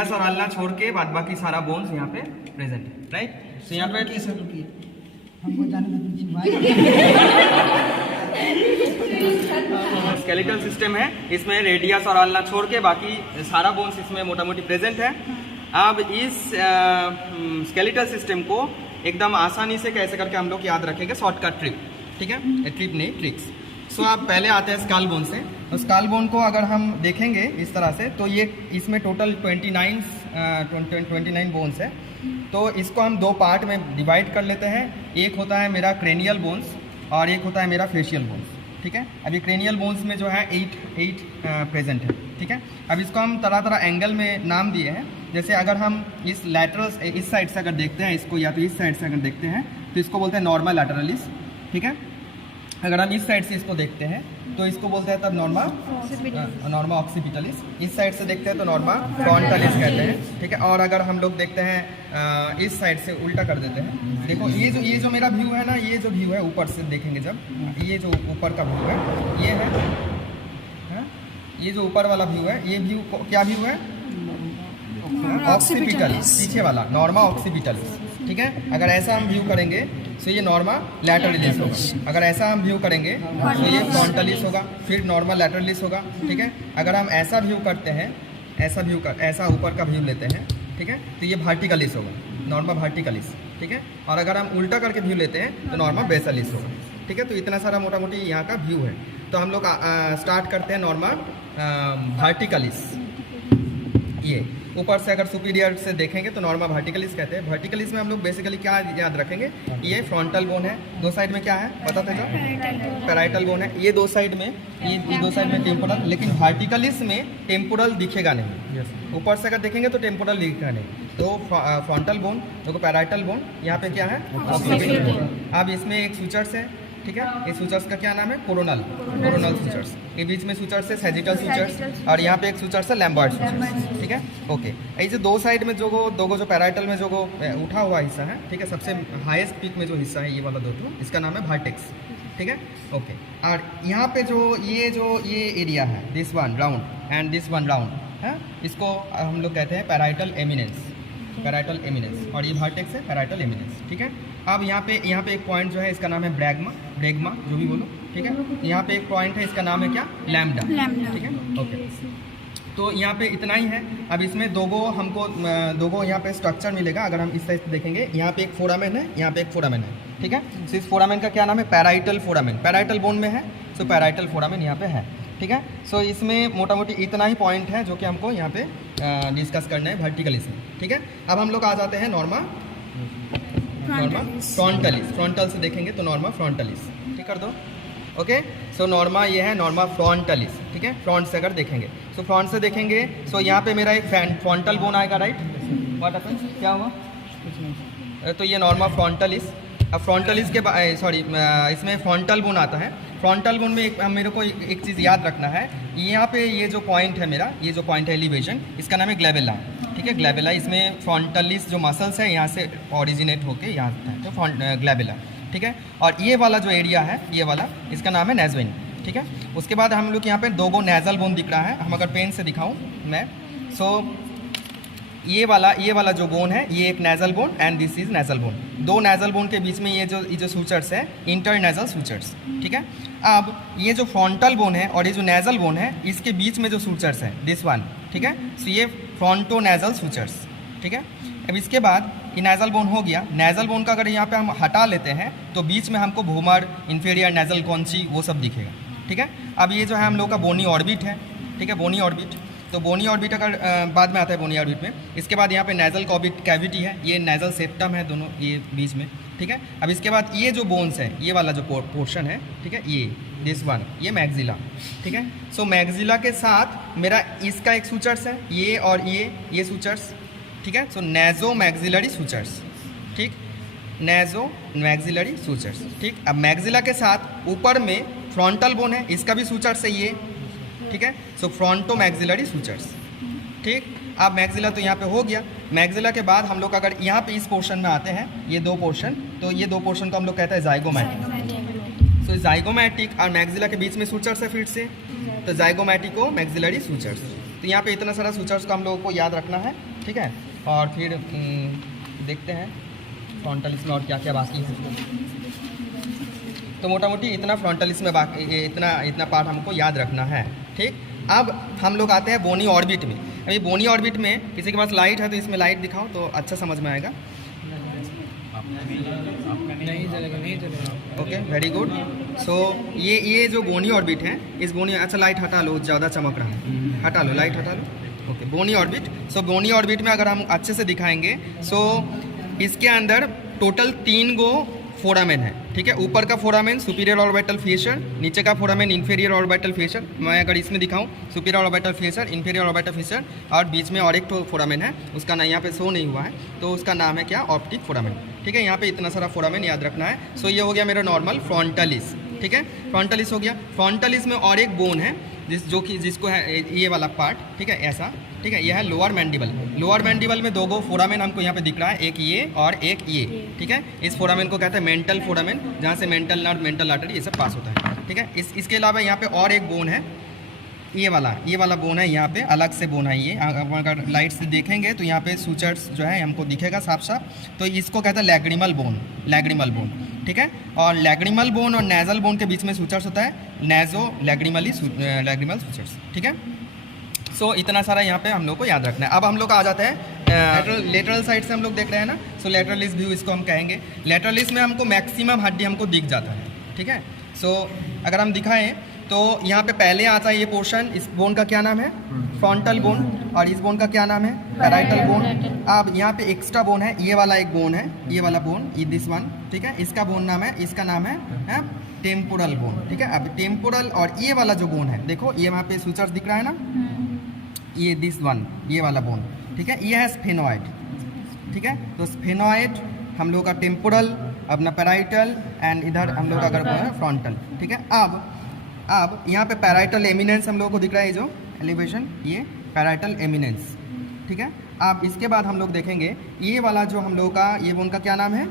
Radius और ulna छोड़ के बाद बाकी सारा बोन्स यहाँ पे प्रेजेंट है, राइट। तो यहाँ पे हमको जाने दीजिए भाई। स्केलेटल सिस्टम है, इसमें रेडियस और अल्ना छोड़ के बाकी सारा बोन्स इसमें मोटा मोटी प्रेजेंट है। अब इस स्केलेटल सिस्टम को एकदम आसानी से कैसे करके हम लोग याद रखेंगे, शॉर्टकट ट्रिक, ठीक है, ट्रिप नहीं ट्रिक्स। सो आप पहले आते हैं स्काल बोन से। तो स्काल बोन को अगर हम देखेंगे इस तरह से तो ये इसमें टोटल 29 बोन्स है। तो इसको हम दो पार्ट में डिवाइड कर लेते हैं। एक होता है मेरा क्रेनियल बोन्स और एक होता है मेरा फेशियल बोन्स, ठीक है। अभी क्रेनियल बोन्स में जो है 8 प्रेजेंट है, ठीक है। अब इसको हम तरह तरह एंगल में नाम दिए हैं। जैसे अगर हम इस लैटरल इस साइड से अगर देखते हैं इसको, या तो इस साइड से अगर देखते हैं तो इसको बोलते हैं नॉर्मा लैटरलिस, ठीक है। अगर हम इस साइड से इसको देखते हैं तो इसको बोलते हैं तब नॉर्मा ऑक्सीपिटलिस। इस साइड से देखते हैं तो नॉर्मा फ्रंटालिस कहते हैं, ठीक है। और अगर हम लोग देखते हैं इस साइड से उल्टा कर देते हैं, देखो ये जो मेरा व्यू है ना, ये जो व्यू है ऊपर से देखेंगे जब, ये जो ऊपर का व्यू है ये है, ये जो ऊपर वाला व्यू है, ये व्यू क्या व्यू है, ऑक्सीपिटलिस, पीछे वाला नॉर्मा ऑक्सीपिटलिस, ठीक है। अगर ऐसा हम व्यू करेंगे तो ये नॉर्मा लैटरलिस होगा। अगर ऐसा हम व्यू करेंगे तो ये फ्रंटालिस होगा, फिर नॉर्मा लैटरलिस होगा, ठीक है। अगर हम ऐसा व्यू करते हैं, ऐसा ऊपर का व्यू लेते हैं, ठीक है, तो ये वर्टिकलिस होगा, नॉर्मा वर्टिकलिस, ठीक है। और अगर हम उल्टा करके व्यू लेते हैं तो नॉर्मा बेसलिस होगा, ठीक है। तो इतना सारा मोटा मोटी यहाँ का व्यू है। तो हम लोग स्टार्ट करते हैं नॉर्मा वर्टिकलिस। ये ऊपर से अगर सुपीरियर से देखेंगे तो नॉर्मा वर्टिकलिस कहते हैं। वर्टिकलिस में हम लोग बेसिकली क्या याद रखेंगे, ये फ्रंटल बोन है, दो साइड में क्या है पता था, जो पैराइटल बोन है, ये दो साइड में, ये दो साइड में टेम्पोरल, लेकिन वर्टिकलिस में टेम्पोरल दिखेगा नहीं। ऊपर से अगर देखेंगे तो टेम्पोरल दिखेगा नहीं। तो फ्रंटल बोन, तो पैराइटल बोन, यहाँ पे क्या है ऑक्सीपिटल। अब इसमें एक सूचर्स है, ठीक है। इस सूचर्स का क्या नाम है, कोरोनल सूचर्स। के बीच में सूचर्स है सैजिटल सूचर्स, और यहाँ पे एक सूचर्स है लैम्बर्ट सूचर्स, ठीक है, ओके। ऐसे दो साइड में जो पैराइटल में जो उठा हुआ हिस्सा है, ठीक है, सबसे हाईएस्ट पीक में जो हिस्सा है ये वाला दो, इसका नाम है वर्टेक्स, ठीक है, ओके। और यहाँ पे जो ये एरिया है, this one round and this one round है, इसको हम लोग कहते हैं पैराइटल एमिनेंस, और ये वर्टेक्स है पैराइटल एमिनेंस, ठीक है। अब यहाँ पे एक पॉइंट जो है इसका नाम है ब्रैगमा, जो भी बोलो, ठीक है। यहाँ पे एक पॉइंट है, इसका नाम है क्या, लैम्डा, ठीक है, ओके। तो यहाँ पे इतना ही है। अब इसमें दो यहाँ पे स्ट्रक्चर मिलेगा। अगर हम इस साइड से देखेंगे, यहाँ पे एक फोरामेन है, यहाँ पे एक फोरामेन है, ठीक है। तो इस फोरामेन का क्या नाम है, पैराइटल फोरामेन, पैराइटल बोन में है, सो पैराइटल फोरामेन यहाँ पे है, ठीक है। सो इसमें मोटा मोटी इतना ही पॉइंट है जो कि हमको यहाँ पे डिस्कस करना है वर्टिकलिस में, ठीक है। अब हम लोग आ जाते हैं नॉर्मा फ्रंटालिस। फ्रंटल से देखेंगे तो नॉर्मा फ्रंटालिस, ठीक कर दो, ओके। सो नॉर्मा ये है नॉर्मा फ्रंटालिस, ठीक है। फ्रंट से अगर देखेंगे, सो फ्रंट से देखेंगे, सो यहाँ पे मेरा एक फ्रंटल बोन आएगा, राइट। व्हाट हैपेंस, क्या हुआ, तो ये नॉर्मा फ्रंटालिस। अब फ्रंटालिस के इसमें फ्रंटल बोन आता है। फ्रंटल बोन में मेरे को एक चीज़ याद रखना है, यहाँ पे ये जो पॉइंट है मेरा, ये जो पॉइंट है एलिवेशन, इसका नाम है ग्लैबेला, ठीक है, ग्लैबेला। इसमें फ्रंटालिस जो मसल्स है यहाँ से ओरिजिनेट होके यहाँ है, तो ग्लैबेला, ठीक है। और ये वाला जो एरिया है, ये वाला, इसका नाम है नेज़वेन, ठीक है। उसके बाद हम लोग यहाँ पे दो नेज़ल बोन दिख रहा है। हम अगर पेन से दिखाऊँ मैं, सो ये वाला जो बोन है, ये एक nasal bone and this is nasal bone. दो नेज़ल बोन के बीच में ये जो सूचर्स है, इंटरनेज़ल सूचर्स, ठीक है। अब ये जो फ्रंटल बोन है और ये जो नेज़ल बोन है, इसके बीच में जो सूचर्स है, दिस वन, ठीक है, सो ये फ्रंटोनेज़ल सूचर्स, ठीक है। अब इसके बाद ये नेज़ल बोन हो गया। नेज़ल बोन का अगर यहाँ पे हम हटा लेते हैं तो बीच में हमको भूमर, इंफीरियर नेज़ल कॉन्ची, वो सब दिखेगा, ठीक है। अब ये जो है हम लोग का बोनी ऑर्बिट है, ठीक है, बोनी ऑर्बिट। तो बोनी ऑर्बिट अगर बाद में आता है बोनी ऑर्बिट में। इसके बाद यहाँ पे नेज़ल कैविटी है, ये नेज़ल सेप्टम है, दोनों ये बीच में, ठीक है। अब इसके बाद ये जो बोन्स है, ये वाला जो पोर्शन है, ठीक है, ये दिस वन, ये मैग्जिला, ठीक है। सो मैग्जिला के साथ मेरा इसका एक सूचर्स है, ये और ये सूचर्स, ठीक है। सो नेज़ो मैग्जिलरी सूचर्स, ठीक, नेज़ो मैग्जिलरी सूचर्स, ठीक। अब मैग्जिला के साथ ऊपर में फ्रंटल बोन है, इसका भी सूचर्स है ये, ठीक है। सो फ्रंटो मैग्जिलरी सूचर्स, ठीक। अब मैग्जिला तो यहाँ पे हो गया। मैग्जिला के बाद हम लोग अगर यहाँ पे इस पोर्शन में आते हैं, ये दो पोर्शन, तो ये दो पोर्शन को हम लोग कहते हैं जाइगोमैटिक। सो जाइगोमैटिक और मैग्जिला के बीच में सूचर्स है फिर से, तो जाइगोमैटिको मैग्जिलरी सूचर्स। तो यहाँ पे इतना सारा सूचर्स को हम लोगों को याद रखना है। ठीक है। और फिर देखते हैं फ्रंटलिस में और क्या क्या बाकी है। तो मोटा मोटी इतना फ्रंटलिस में बाकी इतना पार्ट हमको याद रखना है, ठीक। अब हम लोग आते हैं बोनी ऑर्बिट में। अभी बोनी ऑर्बिट में किसी के पास लाइट है तो इसमें लाइट दिखाओ तो अच्छा समझ में आएगा। नहीं चलेगा। Okay, very good. सो ये जो बोनी ऑर्बिट है, इस बोनी, अच्छा लाइट हटा लो, ज़्यादा चमक रहा है, हटा लो, लाइट हटा लो। ओके, बोनी ऑर्बिट। सो बोनी ऑर्बिट में अगर हम अच्छे से दिखाएंगे, सो इसके अंदर टोटल 3 गो फोरामेन है, ठीक है। ऊपर का फोरामेन सुपीरियर ऑर्बिटल फेसर, नीचे का फोरामेन इंफीरियर ऑर्बिटल फेसर। मैं अगर इसमें दिखाऊं superior orbital phasor, inferior orbital phasor, और बीच में और एक तो फोरामेन है, उसका नाम यहाँ पे शो नहीं हुआ है, तो उसका नाम है क्या, ऑप्टिक फोरामेन, ठीक है। यहाँ पे इतना सारा फोरामेन याद रखना है। सो ये हो गया मेरा नॉर्मल फ्रंटलिस, ठीक है। फ्रंटलिस हो गया। फ्रंटलिस में और एक बोन है जिसको है ये वाला पार्ट, ठीक है, ऐसा, ठीक है। यह है लोअर मैंडिबल। लोअर मैंडिबल में 2 गो फोरामेन हमको यहाँ पे दिख रहा है, एक ये और एक ये, ठीक है। इस फोरामेन को कहते हैं मेंटल फोरामेन, जहाँ से मेंटल नर्व, मेंटल आर्टरी ये सब पास होता है, ठीक है। इसके अलावा यहाँ पे और एक बोन है, ये वाला बोन है, यहाँ पे अलग से बोन है ये। अगर लाइट से देखेंगे तो यहाँ पे सूचर्स जो है हमको दिखेगा साफ साफ, तो इसको कहते हैं लैग्रिमल बोन, ठीक है। और लैग्रिमल बोन और नेजल बोन के बीच में सूचर्स होता है, नेजो लैग्रिमल सूचर्स, ठीक है। सो इतना सारा यहाँ पे हम लोग को याद रखना है। अब हम लोग आ जाते हैं लेटरल साइड से हम लोग देख रहे हैं ना, सो लेटरलिस व्यू इसको हम कहेंगे। लेटरलिस में हमको मैक्सिमम हड्डी हमको दिख जाता है, ठीक है। सो अगर हम दिखाएं तो यहाँ पे पहले आता है ये पोर्शन, इस बोन का क्या नाम है, फ्रंटल बोन, और इस बोन का क्या नाम है, पैराइटल बोन। अब यहाँ पे एक्स्ट्रा बोन है, ये वाला एक बोन है, ये वाला बोन, ये दिस वन, ठीक है। इसका बोन नाम है, इसका नाम है टेम्पोरल बोन, ठीक है। अब टेम्पोरल और ये वाला जो बोन है, देखो ये वहाँ पे सूचर्स दिख रहा है ना, ये दिस वन, ये वाला बोन, ठीक है। ये है स्फेनॉइड, ठीक है। तो स्फेनॉइड हम लोग का टेम्पोरल, अपना पैराइटल, एंड इधर हम लोग का अगर फ्रंटल, ठीक है। अब यहाँ पे पैराइटल एमिनेंस हम लोगों को दिख रहा है, जो एलिवेशन, ये पैराइटल एमिनेंस, ठीक है। अब इसके बाद हम लोग देखेंगे ये वाला जो हम लोग का, ये बोन का क्या नाम है,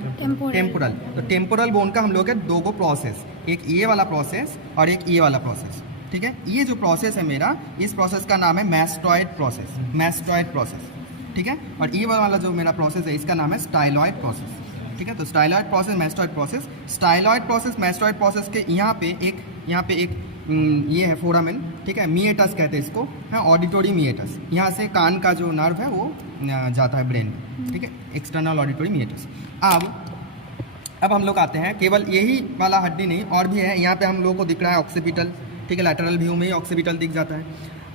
टेम्पोरल। तो टेम्पोरल बोन का हम लोग के 2 गो प्रोसेस, एक ये वाला प्रोसेस और एक ये वाला प्रोसेस, ठीक है। ये जो प्रोसेस है मेरा, इस प्रोसेस का नाम है मैस्टॉइड प्रोसेस, ठीक है। और ये वाला जो मेरा प्रोसेस है, इसका नाम है स्टाइलॉइड प्रोसेस, ठीक है। तो styloid process, mastoid process, mastoid process के यहाँ पे एक ये है फोरामेन, ठीक है, मिएटस कहते हैं इसको, है ऑडिटोरी मिएटस। यहाँ से कान का जो नर्व है वो जाता है ब्रेन में, ठीक है, एक्सटर्नल ऑडिटोरी मिएटस। अब हम लोग आते हैं, केवल यही वाला हड्डी नहीं, और भी है। यहाँ पे हम लोग को दिख रहा है ऑक्सीपिटल, ठीक है, लैटरल व्यू में ही ऑक्सीपिटल दिख जाता है।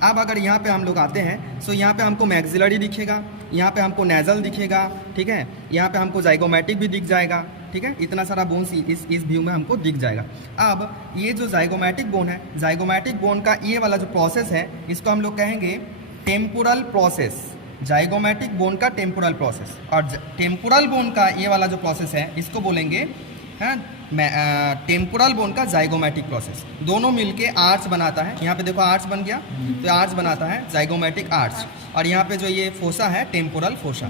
अब अगर यहाँ पे हम लोग आते हैं, सो यहाँ पे हमको मैक्सिलरी दिखेगा, यहाँ पे हमको नेजल दिखेगा, ठीक है, यहाँ पे हमको जाइगोमैटिक भी दिख जाएगा, ठीक है। इतना सारा बोन्स इस व्यू में हमको दिख जाएगा। अब ये जो जाइगोमैटिक बोन है, जाइगोमैटिक बोन का ये वाला जो प्रोसेस है, इसको हम लोग कहेंगे टेम्पोरल प्रोसेस। जाइगोमैटिक बोन का टेम्पोरल प्रोसेस, और टेम्पोरल बोन का ये वाला जो प्रोसेस है, इसको बोलेंगे टेम्पोरल बोन का जाइगोमैटिक प्रोसेस। दोनों मिलके आर्च बनाता है। यहाँ पे देखो आर्च बन गया, तो आर्च बनाता है जाइगोमैटिक आर्च। और यहाँ पे जो ये फोसा है, टेम्पोरल फोसा,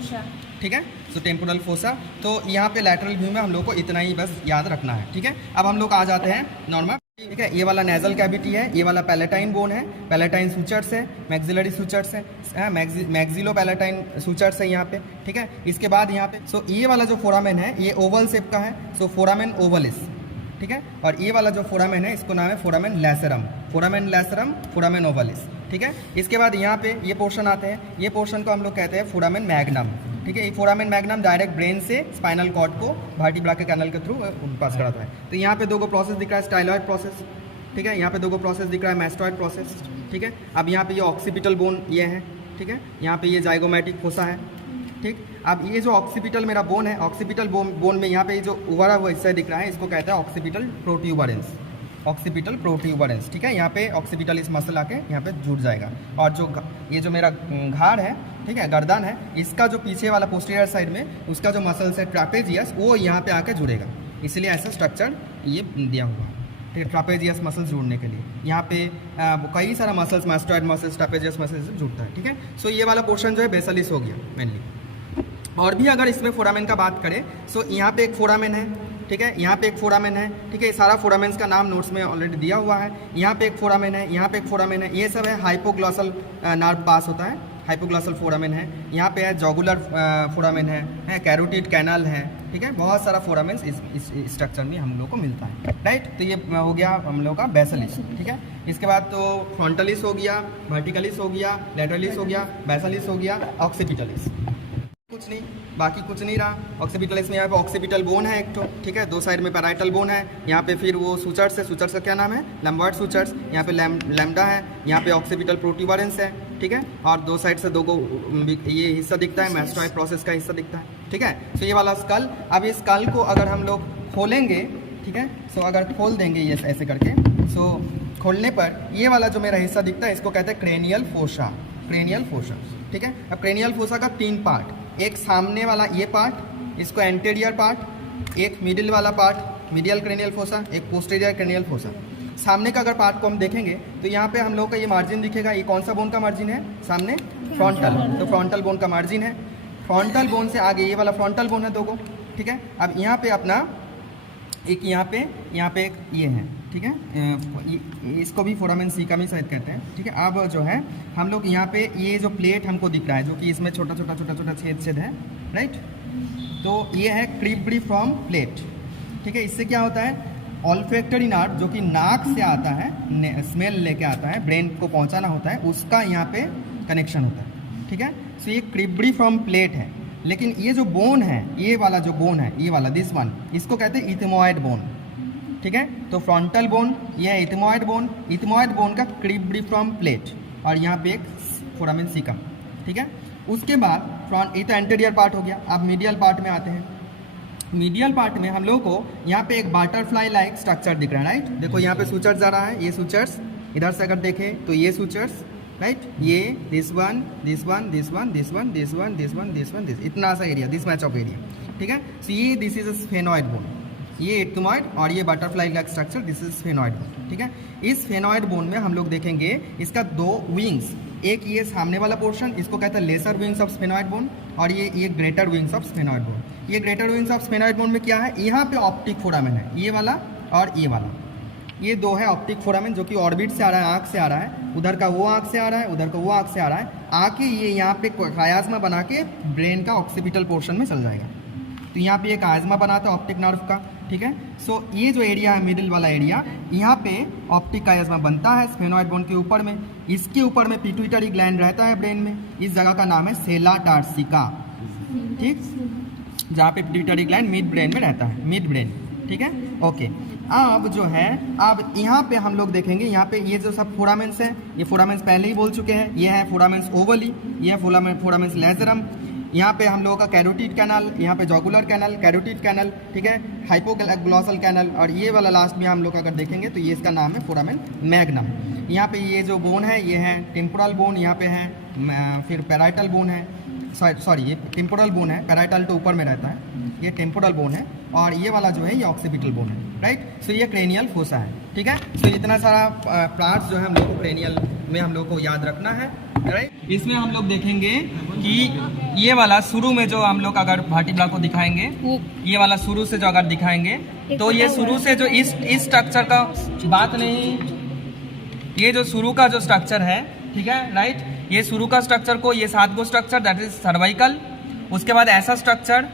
ठीक है। तो टेम्पोरल फोसा, तो यहाँ पे लैटरल व्यू में हम लोग को इतना ही बस याद रखना है, ठीक है। अब हम लोग आ जाते हैं नॉर्मल, ठीक है। ये वाला नेजल कैविटी है, ये वाला पैलेटाइन बोन है, पैलेटाइन सूचर्स है, मैक्सिलरी सूचर्स है, मैक्सिलो पैलेटाइन सूचर्स है यहाँ पे, ठीक है। इसके बाद यहाँ पे सो ये वाला जो फोरामेन है, ये ओवल शेप का है, सो फोरामेन ओवलिस, ठीक है। और ये वाला जो फोरामेन है, इसको नाम है फोरामेन लैसरम, फोरामेन ओवलिस, ठीक है। इसके बाद यहाँ पे ये पोर्शन आते हैं, ये पोर्शन को हम लोग कहते हैं फोरामेन मैग्नम, ठीक है। ये फोरामेन मैग्नम डायरेक्ट ब्रेन से स्पाइनल कॉर्ड को वर्टिब्रा के कैनल के थ्रू पास कराता है। तो यहाँ पे 2 गो प्रोसेस दिख रहा है, स्टाइलॉइड प्रोसेस, ठीक है। यहाँ पे 2 गो प्रोसेस दिख रहा है, मैस्टॉइड प्रोसेस, ठीक है। अब यहाँ पे ये ऑक्सीपिटल बोन ये है, ठीक है। यहाँ पे ये जाइगोमैटिक फोसा है, ठीक। अब ये जो ऑक्सीपिटल मेरा बोन है, ऑक्सीपिटल बोन में यहाँ पे जो उभरा हुआ हिस्सा दिख रहा है, इसको कहते हैं ऑक्सीपिटल प्रोट्यूबरेंस, ठीक है। यहाँ पे ऑक्सीपिटल इस मसल आके यहाँ पे जुड़ जाएगा। और जो ये जो मेरा घाड़ है, ठीक है, गर्दन है, इसका जो पीछे वाला पोस्टीरियर साइड में उसका जो मसल्स है ट्रापेजियस, वो यहाँ पे आके जुड़ेगा, इसलिए ऐसा स्ट्रक्चर ये दिया हुआ है, ठीक है, ट्रापेजियस मसल्स जुड़ने के लिए। यहाँ पे कई सारा मसल्स, मैस्टॉइड मसल्स, ट्रापेजियस मसल्स जुड़ता है, ठीक है। सो ये वाला पोर्शन जो है बेसिलिस हो गया मेनली। और भी अगर इसमें फोरामेन का बात करें, सो यहाँ पे एक फोरामेन है, ठीक है, यहाँ पे एक फोरामेन है, ठीक है। ये सारा फोरामेन्स का नाम नोट्स में ऑलरेडी दिया हुआ है। यहाँ पे एक फोरामेन है, यहाँ पे एक फोरामेन है, ये सब है हाइपोग्लॉसल नर्व पास होता है, हाइपोग्लॉसल फोरामेन है, यहाँ पे है जॉगुलर फोरामेन है कैरोटिड कैनाल है, ठीक है। बहुत सारा फोरामेन इस स्ट्रक्चर में हम लोग को मिलता है, राइट। तो ये हो गया हम लोग का बेसिलिस, ठीक है। इसके बाद तो फ्रंटलिस हो गया, वर्टिकलिस हो गया, लैटरलिस हो गया, बेसिलिस हो गया, ऑक्सीपिटलिस, कुछ नहीं, बाकी कुछ नहीं रहा। ऑक्सीपिटलिस में यहाँ पे ऑक्सीपिटल बोन है एक तो, ठीक है। दो साइड में पैराइटल बोन है, यहाँ पे फिर वो सूचर्स है, सूचर्स का क्या नाम है, लैम्बर्ट सूचर्स। यहाँ पे लैम्डा है, यहाँ पे ऑक्सीपिटल प्रोट्यूबरेंस है, ठीक है। और दो साइड से दो को ये हिस्सा दिखता है, मैस्टोइड प्रोसेस का हिस्सा दिखता है, ठीक है। तो ये वाला स्कल, अब इस स्कल को अगर हम लोग खोलेंगे, ठीक है, सो अगर खोल देंगे ये ऐसे करके, सो खोलने पर ये वाला जो मेरा हिस्सा दिखता है इसको कहते हैं क्रेनियल फोसा, क्रेनियल फोसा, ठीक है। अब क्रेनियल फोसा का 3 पार्ट, एक सामने वाला ये पार्ट, इसको एंटेरियर पार्ट, एक मिडिल वाला पार्ट मीडियल क्रेनियल फोसा, एक पोस्टीरियर क्रेनियल फोसा। सामने का अगर पार्ट को हम देखेंगे तो यहाँ पे हम लोग का ये मार्जिन दिखेगा, ये कौन सा बोन का मार्जिन है, सामने फ्रंटल, तो फ्रंटल बोन का मार्जिन है। फ्रंटल बोन से आगे ये वाला फ्रंटल बोन है 2 को, ठीक है। अब यहाँ पे अपना एक यहाँ पे एक ये है, ठीक है, इसको भी फोरामेन सीकम शायद कहते हैं, ठीक है। अब जो है हम लोग यहाँ पे ये जो प्लेट हमको दिख रहा है जो कि इसमें छोटा छोटा छेद है, राइट। तो ये है क्रिब्रिफॉर्म प्लेट, ठीक है। इससे क्या होता है, ऑल्फैक्टरी नर्व जो कि नाक से आता है, स्मेल लेके आता है, ब्रेन को पहुँचाना होता है, उसका यहाँ पे कनेक्शन होता है, ठीक है। सो ये क्रिब्रिफॉर्म प्लेट है। लेकिन ये जो बोन है, ये वाला जो बोन है, ये वाला दिस वन, इसको कहते हैं इथमोइड बोन, ठीक है। तो फ्रंटल बोन ये है इथमोइड बोन, इथमोइड बोन का क्रिब्रिफॉर्म प्लेट, और यहाँ पे एक फोरामेन सीकम, ठीक है। उसके बाद फ्रंट, ये तो एंटीरियर पार्ट हो गया। अब मीडियल पार्ट में आते हैं। मीडियल पार्ट में हम लोग को यहाँ पे एक बटरफ्लाई लाइक स्ट्रक्चर दिख रहा है, राइट। देखो यहाँ पे सूचर्स आ रहा है, ये सूचर्स इधर से अगर देखें तो ये सूचर्स, राइट, ये this one, this one, this one, this one, this one, this one, this one, this, इतना सा area, this match of area, ठीक है। सो ये this is a sphenoid bone, ये इथमोइड, और ये butterfly like structure, this is sphenoid bone, ठीक है। इस स्फेनॉइड बोन में हम लोग देखेंगे इसका 2 विंग्स, एक ये सामने वाला पोर्शन, इसको कहता है lesser wings of sphenoid bone, और ये greater wings of sphenoid bone. ये greater wings of sphenoid bone में क्या है, यहाँ पे ऑप्टिक फोरामेन है, ये वाला और ये वाला, ये 2 है ऑप्टिक फोरामेन जो कि ऑर्बिट से आ रहा है, आँख से आ रहा है, उधर का वो आँख से आ रहा है, उधर का वो आँख से आ रहा है, आके ये यहाँ पे कायाज्मा बना के ब्रेन का ऑक्सीपिटल पोर्शन में चल जाएगा। तो यहाँ पे एक कायाज्मा बनाता है ऑप्टिक नर्व का, ठीक है। सो ये जो एरिया है मिडिल वाला एरिया, यहाँ पे ऑप्टिक कायाज्मा बनता है स्फेनॉइड बोन के ऊपर में। इसके ऊपर में पिट्यूटरी ग्लैंड रहता है ब्रेन में, इस जगह का नाम है सेला टार्सिका, ठीक, जहाँ पे पिट्यूटरी ग्लैंड मिड ब्रेन में रहता है, मिड ब्रेन, ठीक है, ओके। अब जो है, अब यहाँ पे हम लोग देखेंगे, यहाँ पे ये जो सब फोरामेंस है, ये फोरामेंस पहले ही बोल चुके हैं, ये है फोरामेंस ओवली, ये है फोरामेंस लेजरम। यहाँ पे हम लोगों का कैरोटिड कैनल, यहाँ पे जॉगुलर कैनल, कैरोटिड कैनल, ठीक है, हाइपोग्लॉसल कैनल, और ये वाला लास्ट में हम लोग अगर देखेंगे तो ये इसका नाम है फोरामेन मैग्नम। यहाँ पे ये जो बोन है ये है टेम्पोरल बोन, यहाँ पे है फिर पैराइटल बोन है, सॉरी ये टेम्पोरल बोन है, पैराइटल तो ऊपर में रहता है, ये टेम्पोरल बोन है, और ये वाला जो है ये ऑक्सीपिटल बोन है, राइट। सो ये क्रेनियल फोसा है, ठीक है। सो इतना सारा पार्ट्स जो है हम लोग को क्रेनियल में हम लोग को याद रखना है, राइट। इसमें हम लोग देखेंगे कि ये वाला शुरू में जो हम लोग अगर वर्टिब्रा को दिखाएंगे, ये वाला शुरू से जो अगर दिखाएंगे तो ये शुरू से जो इस स्ट्रक्चर का बात नहीं, ये जो शुरू का जो स्ट्रक्चर है, ठीक है, राइट, ये शुरू का स्ट्रक्चर को, ये 7 गो स्ट्रक्चर, दैट इज सर्वाइकल। उसके बाद ऐसा स्ट्रक्चर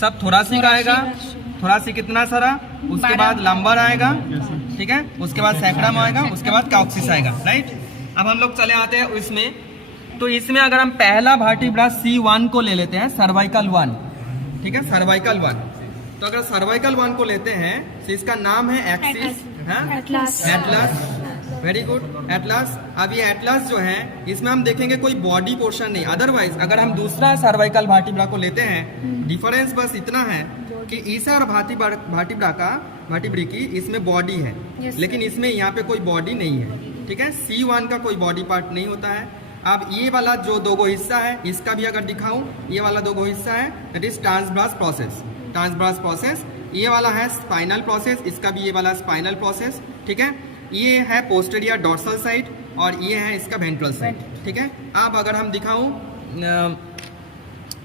सब थोरासिक आएगा, थोरासिक कितना सारा, उसके बाद लंबर आएगा, ठीक है, उसके बाद सैक्रम आएगा, उसके बाद कॉक्सिस आएगा, राइट। अब हम लोग चले आते हैं इसमें, तो इसमें अगर हम पहला वर्टिब्रा C1 को ले लेते हैं, सर्वाइकल 1, ठीक है, सर्वाइकल 1, तो अगर सर्वाइकल 1 को लेते हैं तो इसका नाम है axis, Atlas, very good, Atlas. अब ये एटलस जो है इसमें हम देखेंगे कोई बॉडी पोर्शन नहीं, अदरवाइज अगर हम दूसरा सर्वाइकल वर्टिब्रा को लेते हैं, डिफरेंस बस इतना है कि इस और वर्टिब्रा की इसमें बॉडी है, लेकिन इसमें यहाँ पे कोई बॉडी नहीं है, ठीक है। C1 का कोई बॉडी पार्ट नहीं होता है। अब ये वाला जो 2 गो हिस्सा है, इसका भी अगर दिखाऊं, ये वाला 2 गो हिस्सा है, that is transverse process, transverse process. ये वाला है स्पाइनल प्रोसेस, इसका भी ये वाला स्पाइनल प्रोसेस, ठीक है। ये है पोस्टीरियर डॉर्सल साइड, और ये है इसका वेंट्रल साइड, ठीक है। अब अगर हम दिखाऊं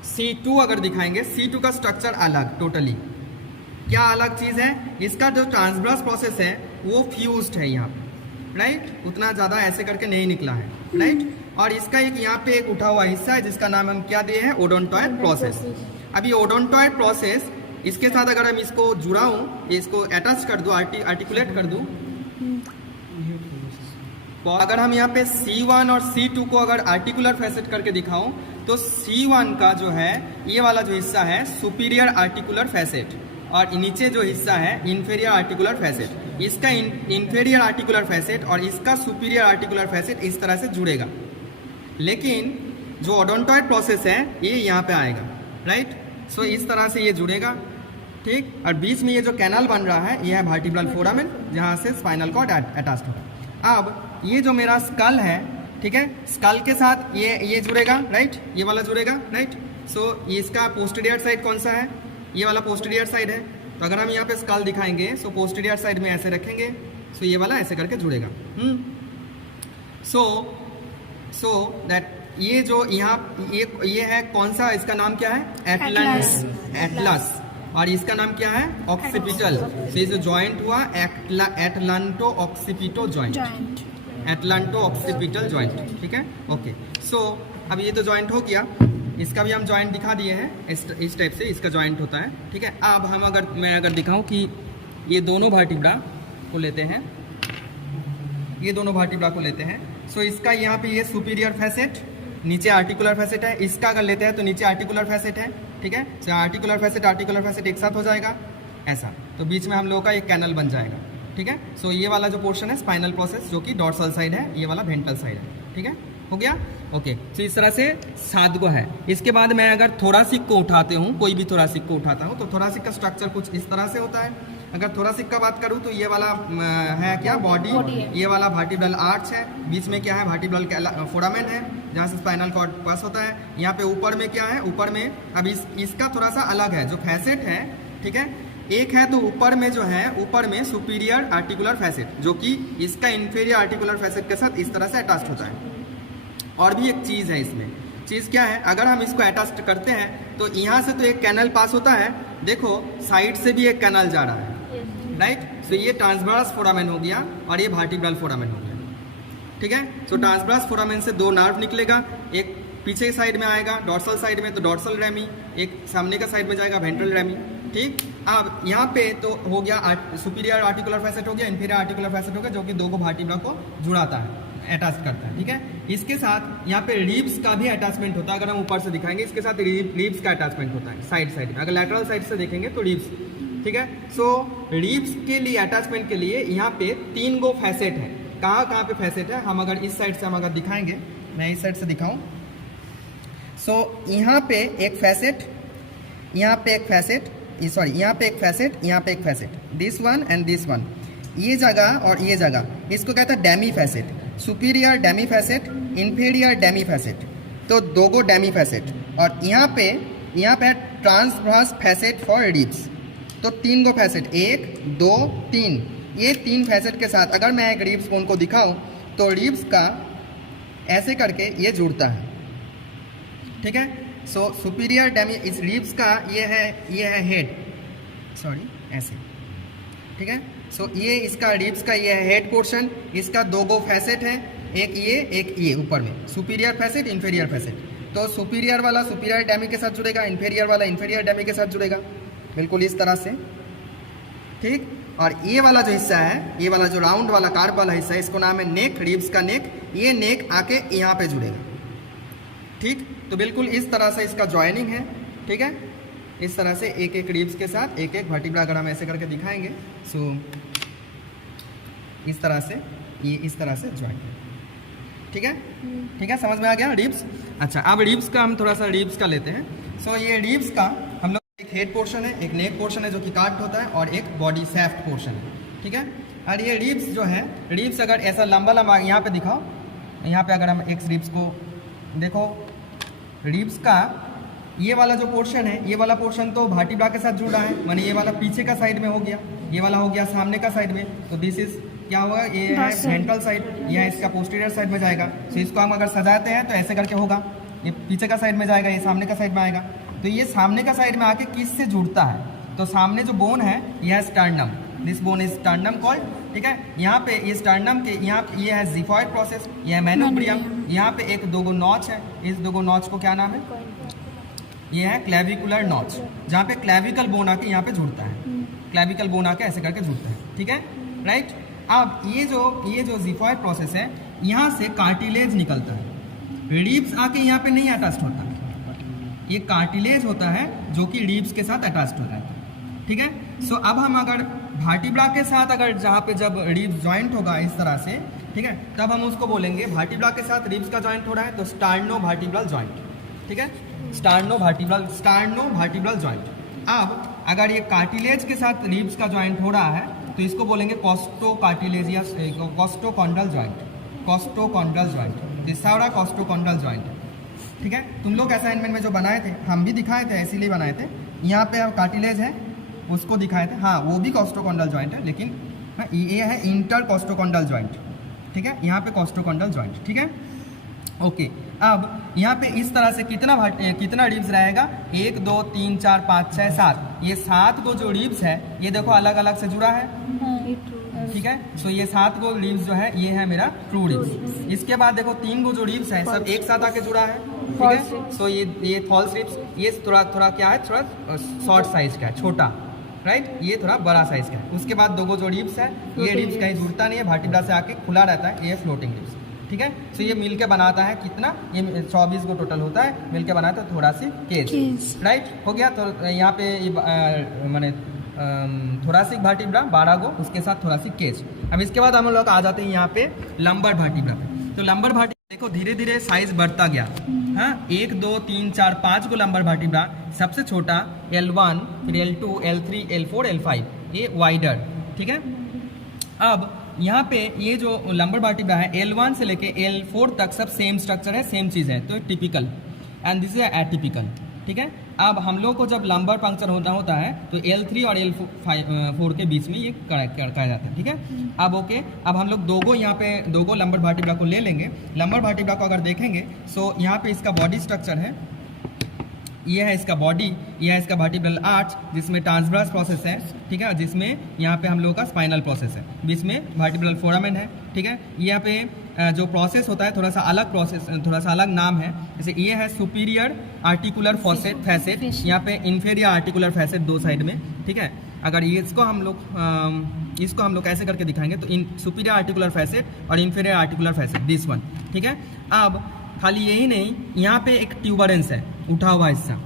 C2 अगर दिखाएंगे, C2 का स्ट्रक्चर अलग, टोटली क्या अलग चीज़ है, इसका जो ट्रांसवर्स प्रोसेस है वो फ्यूज्ड है यहाँ पे, राइट, उतना ज़्यादा ऐसे करके नहीं निकला है, राइट। और इसका एक यहाँ पे एक उठा हुआ हिस्सा है जिसका नाम हम क्या दिए हैं, ओडोंटॉइड प्रोसेस। अब ये ओडोंटॉइड प्रोसेस, इसके साथ अगर हम इसको जुड़ाऊं, इसको अटैच कर दूं, आर्टिकुलेट कर दूं, तो अगर हम यहाँ पे C1 और C2 को अगर आर्टिकुलर फैसेट करके दिखाऊं तो C1 का जो है ये वाला जो हिस्सा है सुपीरियर आर्टिकुलर फैसेट, और नीचे जो हिस्सा है इंफीरियर आर्टिकुलर फैसेट। इसका इंफीरियर आर्टिकुलर फैसेट और इसका सुपीरियर आर्टिकुलर फैसेट इस तरह से जुड़ेगा, लेकिन जो ओडोंटॉइड प्रोसेस है ये यहाँ पे आएगा, राइट। सो इस तरह से ये जुड़ेगा, ठीक। और बीच में ये जो कैनाल बन रहा है ये है वर्टिब्रल फोरामेन, जहाँ से स्पाइनल कॉर्ड अटैच्ड होगा। अब ये जो मेरा स्कल है, ठीक है, स्कल के साथ ये जुड़ेगा, राइट, ये वाला जुड़ेगा, राइट। सो इसका पोस्टीरियर साइड कौन सा है, ये वाला पोस्टीरियर साइड है। तो अगर हम यहाँ पे स्कल दिखाएंगे सो पोस्टीरियर साइड में ऐसे रखेंगे, सो ये वाला ऐसे करके जुड़ेगा। सो दैट ये जो यहाँ ये है कौन सा, इसका नाम क्या है, एटलस, और इसका नाम क्या है, ऑक्सीपिटल। तो ये जो जॉइंट हुआ atlanto occipito joint, atlanto occipital joint, ठीक है, ओके। सो अब ये तो जॉइंट हो गया, इसका भी हम जॉइंट दिखा दिए हैं, इस टाइप से इसका जॉइंट होता है, ठीक है। अब हम मैं अगर दिखाऊं कि ये दोनों वर्टिब्रा को लेते हैं, ये दोनों वर्टिब्रा को लेते हैं, सो इसका यहाँ पे ये सुपीरियर फैसेट, नीचे आर्टिकुलर फैसेट है, इसका अगर लेते हैं तो नीचे आर्टिकुलर फैसेट है, ठीक है। सो आर्टिकुलर फैसेट एक साथ हो जाएगा ऐसा, तो बीच में हम लोगों का एक कैनल बन जाएगा, ठीक है। सो ये वाला जो पोर्शन है स्पाइनल प्रोसेस, जो कि डॉर्सल साइड है, ये वाला वेंट्रल साइड है, ठीक है, हो गया, ओके। तो इस तरह से 7 गो है। इसके बाद मैं अगर थोरासिक को उठाते हूँ, कोई भी थोरासिक को उठाता हूँ, तो थोरासिक का स्ट्रक्चर कुछ इस तरह से होता है। अगर थोरासिक का बात करूँ तो ये वाला है क्या, बॉडी, ये वाला वर्टिब्रल आर्च है, बीच में क्या है, वर्टिब्रल फोरामेन है, जहाँ से स्पाइनल कॉर्ड पास होता है। यहाँ पे ऊपर में क्या है, ऊपर में अब इसका थोड़ा सा अलग है, जो फैसेट है, ठीक है, एक है तो ऊपर में जो है, ऊपर में सुपीरियर आर्टिकुलर फैसेट, जो कि इसका इंफीरियर आर्टिकुलर फैसेट के साथ इस तरह से अटैच्ड होता है। और भी एक चीज़ है इसमें, चीज़ क्या है, अगर हम इसको अटैच करते हैं तो यहाँ से तो एक कैनल पास होता है, देखो साइड से भी एक कैनल जा रहा है, राइट। सो ये ट्रांसवर्स फोरामेन हो गया और ये वर्टिब्रल फोरामेन हो गया, ठीक है। सो ट्रांसवर्स फोरामेन से 2 नर्व निकलेगा, एक पीछे साइड में आएगा डॉर्सल साइड में तो डॉर्सल रेमी, एक सामने का साइड में जाएगा वेंट्रल रेमी, ठीक। अब यहाँ पे तो हो गया सुपीरियर आर्टिकुलर फैसेट हो गया, इंफीरियर आर्टिकुलर फैसेट हो गया, जो कि 2 को वर्टिब्रा को जुड़ाता है, अटैच करता है, ठीक है। इसके साथ यहाँ पे रिब्स का भी अटैचमेंट होता है, अगर हम ऊपर से दिखाएंगे इसके साथ रिब्स का अटैचमेंट होता है साइड में, अगर लैटरल साइड से देखेंगे तो रिब्स, ठीक है। सो रिब्स के लिए अटैचमेंट के लिए यहाँ पे 3 गो फैसेट है। कहाँ पे फैसेट है, हम अगर इस साइड से हम अगर दिखाएंगे, मैं इस साइड से दिखाऊं, सो यहाँ पे एक फैसेट, यहाँ पे एक फैसेट, सॉरी यहाँ पे एक फैसेट, यहाँ पे एक facet, this one and this one, ये जगह और ये जगह, इसको कहता है Demi facet, superior Demi facet, inferior Demi facet, तो 2 गो डेमी फैसेट। और यहाँ पे है ट्रांसवर्स फैसेट फॉर रिब्स, तो 3 गो फैसेट, 1 2 3, ये 3 फैसेट के साथ अगर मैं एक रिब्स बोन को दिखाऊं तो रिब्स का ऐसे करके ये जुड़ता है, ठीक है। सो सुपीरियर डेमी, इस रिब्स का ये है हेड, सॉरी ऐसे, ठीक है। सो ये इसका रिब्स का ये है हेड पोर्शन, इसका 2 गो फैसेट है, एक ये ऊपर में, सुपीरियर फैसेट, इंफीरियर फैसेट। तो सुपीरियर वाला सुपीरियर डेमी के साथ जुड़ेगा, इंफीरियर वाला इंफीरियर डेमी के साथ जुड़ेगा, बिल्कुल इस तरह से, ठीक। और ये वाला जो हिस्सा है, ये वाला जो राउंड वाला कार्ब वाला हिस्सा है, इसको नाम है नेक, रिब्स का नेक, ये नेक आके यहाँ पे जुड़ेगा, ठीक। तो बिल्कुल इस तरह से इसका जॉइनिंग है, ठीक है। इस तरह से एक एक रिब्स के साथ एक एक वर्टिब्रा अगर हम ऐसे करके दिखाएंगे, सो इस तरह से ये इस तरह से जॉइंट है, ठीक है, ठीक है, समझ में आ गया रिब्स। अच्छा, अब रिब्स का हम थोड़ा सा रिब्स का लेते हैं। सो ये रिब्स का हम लोग एक हेड पोर्शन है, एक नेक पोर्शन है जो कि काट होता है, और एक बॉडी सैफ्ट पोर्शन है, ठीक है। और ये रिब्स जो है, रिब्स अगर ऐसा लंबा लंबा यहाँ पे दिखाओ, यहाँ पे अगर हम एक रिब्स को देखो, रिब्स का ये वाला जो पोर्शन है, ये वाला पोर्शन तो वर्टिब्रा के साथ जुड़ा है, माने ये वाला पीछे का साइड में हो गया, ये वाला हो गया सामने का साइड में, तो दिस इज क्या होगा, ये है वेंट्रल साइड, यह इसका पोस्टीरियर साइड में जाएगा। तो इसको हम अगर सजाते हैं तो ऐसे करके होगा, ये पीछे का साइड में जाएगा, ये सामने का साइड में आएगा। तो ये सामने का साइड में आके किस से जुड़ता है, तो सामने जो बोन है यह है sternum, this bone is sternum called, ठीक है। यहाँ पे ये स्टर्नम के यहाँ ये है जिफॉइड प्रोसेस, यह है मेनोब्रियम, यहाँ पे एक दो नॉच है, इस दो नॉच को क्या नाम है? ये है क्लेविकुलर नॉच, जहाँ पे क्लेविकल बोन आके यहाँ पे जुड़ता है, क्लेविकल बोन आके ऐसे करके जुड़ता है, ठीक है, राइट। अब ये जो जिफॉइड प्रोसेस है, यहाँ से कार्टिलेज निकलता है, रिब्स आके यहाँ पे नहीं अटैच होता है, ये कार्टिलेज होता है जो कि रिब्स के साथ अटैच होता है, ठीक है। सो अब हम अगर वर्टिब्रा के साथ अगर जहाँ पे जब रिब्स जॉइंट होगा इस तरह से, ठीक है, तब हम उसको बोलेंगे वर्टिब्रा के साथ रिब्स का जॉइंट हो रहा है तो स्टार्नो-वर्टिब्रल जॉइंट, ठीक है, स्टार्नो-वर्टिब्रल जॉइंट। अब अगर ये कार्टिलेज के साथ रिब्स का जॉइंट हो रहा है तो इसको बोलेंगे costocartilaginous costochondral joint, costochondral joint, दिसावरा कॉस्टोकॉन्ड्रल जॉइंट, ठीक है। तुम लोग असाइनमेंट में जो बनाए थे, हम भी दिखाए थे, इसीलिए बनाए थे। यहाँ पे अब कार्टिलेज है उसको दिखाए थे, हाँ वो भी कॉस्टोकॉन्ड्रल जॉइंट है, लेकिन ये है इंटर कॉस्टोकॉन्ड्रल जॉइंट, ठीक है, यहाँ पे कॉस्टोकॉन्ड्रल जॉइंट, ठीक है, ओके। अब यहाँ पे इस तरह से कितना रिब्स रहेगा? 1 2 3 4 5 6 7, ये 7 को जो रिब्स है ये देखो अलग अलग से जुड़ा है, ठीक है। सो ये 7 को रिब्स जो है ये है मेरा ट्रू रिब्स। इसके बाद देखो 3 को जो रिब्स है सब एक साथ आके जुड़ा है, ठीक है। सो ये फॉल्स रिब्स, ये थोड़ा क्या है, थोड़ा शॉर्ट साइज का है, छोटा, राइट, ये थोड़ा बड़ा साइज का है। उसके बाद 2 जो रिब्स है, ये रिब्स कहीं जुड़ता नहीं है, वर्टिब्रा से आके खुला रहता है, ये फ्लोटिंग रिब्स, ठीक है। सो ये मिलके बनाता है कितना, ये 24 को टोटल होता है, मिलके बनाता है थोड़ा सी केज, राइट, हो गया। तो यहाँ पे मैंने थोरासिक वर्टिब्रा 12 को, उसके साथ थोरासिक केज। अब इसके बाद हम लोग आ जाते हैं यहाँ पे लंबर वर्टिब्रा पे। तो लंबर वर्टिब्रा देखो धीरे धीरे साइज बढ़ता गया, हाँ, 1 2 3 4 5 को लंबर वर्टिब्रा, सबसे छोटा L1, फिर L2, L3, L4, L5, ये वाइडर, ठीक है। अब यहाँ पे ये जो लंबर वर्टिब्रा है L1 से लेके L4 तक सब सेम स्ट्रक्चर है, सेम चीज़ है, तो typical and this is atypical, ठीक है। अब हम लोग को जब लंबर पंक्चर होता है तो L3 और L4 के बीच में ये कहा जाता है, ठीक है। अब ओके, अब हम लोग 2 यहाँ पे 2 लंबर वर्टिब्रा को ले लेंगे। लंबर वर्टिब्रा को अगर देखेंगे सो यहाँ पे इसका बॉडी स्ट्रक्चर है, ये है इसका बॉडी, ये है इसका वर्टिब्रल आर्च जिसमें ट्रांसवर्स प्रोसेस है, ठीक है, जिसमें यहाँ पे हम लोगों का स्पाइनल प्रोसेस है, बीच में वर्टिब्रल फोरामेन है, ठीक है। यहाँ पे जो प्रोसेस होता है थोड़ा सा अलग प्रोसेस, थोड़ा सा अलग नाम है, जैसे ये है सुपीरियर आर्टिकुलर फैसेट, यहाँ पे इन्फीरियर आर्टिकुलर फैसेट 2 साइड में, ठीक है। अगर ये इसको हम लोग ऐसे करके दिखाएंगे तो इन सुपीरियर आर्टिकुलर फैसेट और inferior articular facet, this one, ठीक है। अब खाली यही नहीं, यहाँ पे एक ट्यूबरेंस है, उठा हुआ हिस्सा,